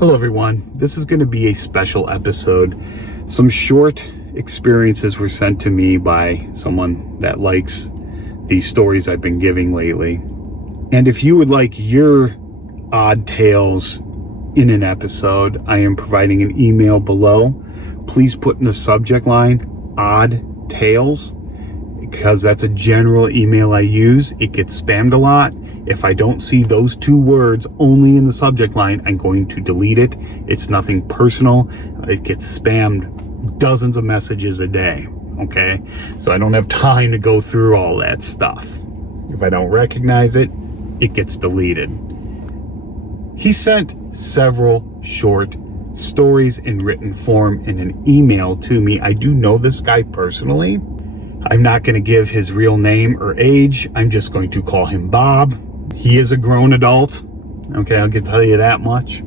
Hello everyone, this is going to be a special episode. Some short experiences were sent to me by someone that likes these stories I've been giving lately. And if you would like your odd tales in an episode, I am providing an email below. Please put in the subject line, odd tales, because that's a general email I use. It gets spammed a lot. If I don't see those two words only in the subject line, I'm going to delete it. It's nothing personal. It gets spammed dozens of messages a day, okay? So I don't have time to go through all that stuff. If I don't recognize it, it gets deleted. He sent several short stories in written form in an email to me. I do know this guy personally. I'm not going to give his real name or age. I'm just going to call him Bob. He is a grown adult. Okay, I'll tell you that much.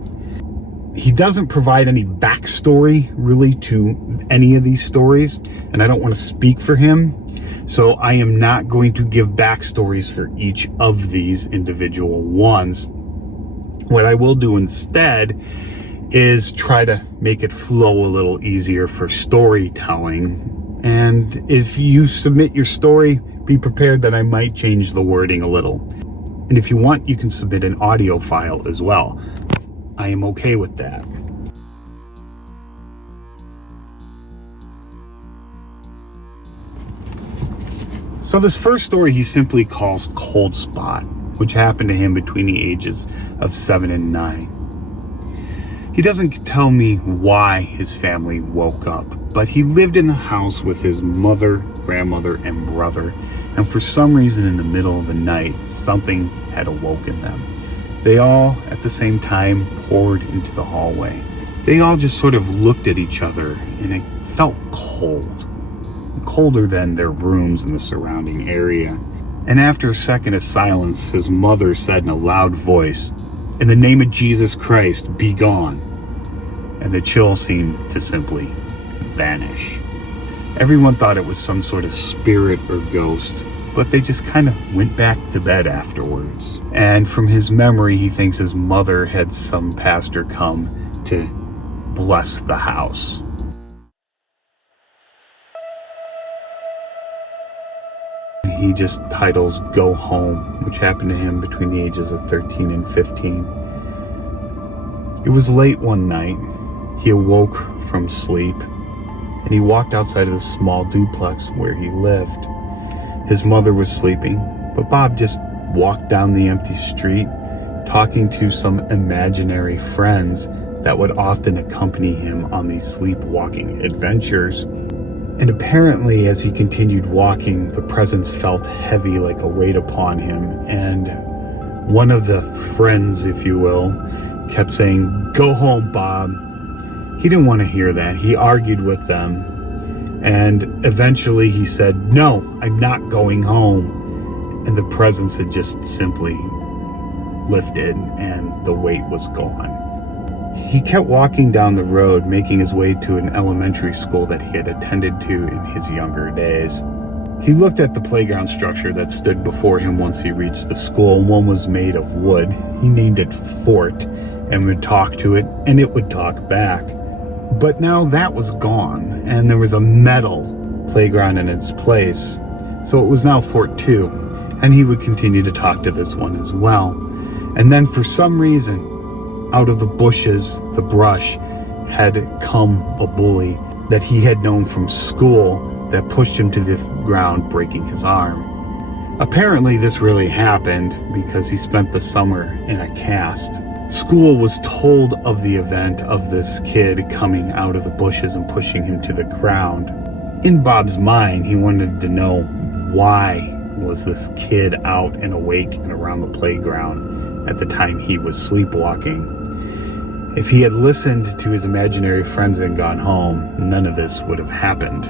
He doesn't provide any backstory really to any of these stories, and I don't want to speak for him. So I am not going to give backstories for each of these individual ones. What I will do instead is try to make it flow a little easier for storytelling. And if you submit your story, be prepared that I might change the wording a little. And if you want, you can submit an audio file as well. I am okay with that. So this first story he simply calls Cold Spot, which happened to him between the ages of 7 and 9. He doesn't tell me why his family woke up, but he lived in the house with his mother, grandmother, and brother, and for some reason in the middle of the night, something had awoken them. They all, at the same time, poured into the hallway. They all just sort of looked at each other, and it felt cold. Colder than their rooms in the surrounding area. And after a second of silence, his mother said in a loud voice, "In the name of Jesus Christ, be gone." And the chill seemed to simply vanish. Everyone thought it was some sort of spirit or ghost, but they just kind of went back to bed afterwards. And from his memory, he thinks his mother had some pastor come to bless the house. He just titles Go Home, which happened to him between the ages of 13 and 15. It was late one night. He awoke from sleep and he walked outside of the small duplex where he lived. His mother was sleeping, but Bob just walked down the empty street, talking to some imaginary friends that would often accompany him on these sleepwalking adventures. And apparently, as he continued walking, the presence felt heavy like a weight upon him. And one of the friends, if you will, kept saying, "Go home, Bob." He didn't want to hear that. He argued with them. And eventually he said, "No, I'm not going home." And the presence had just simply lifted and the weight was gone. He kept walking down the road, making his way to an elementary school that he had attended to in his younger days. He looked at the playground structure that stood before him once he reached the school. One was made of wood. He named it Fort and would talk to it, and it would talk back. But now that was gone, and there was a metal playground in its place. So it was now Fort 2, and he would continue to talk to this one as well. And then for some reason, out of the bushes, the brush, had come a bully that he had known from school that pushed him to the ground, breaking his arm. Apparently this really happened because he spent the summer in a cast. School was told of the event of this kid coming out of the bushes and pushing him to the ground. In Bob's mind, he wanted to know why was this kid out and awake and around the playground at the time he was sleepwalking. If he had listened to his imaginary friends and gone home, none of this would have happened.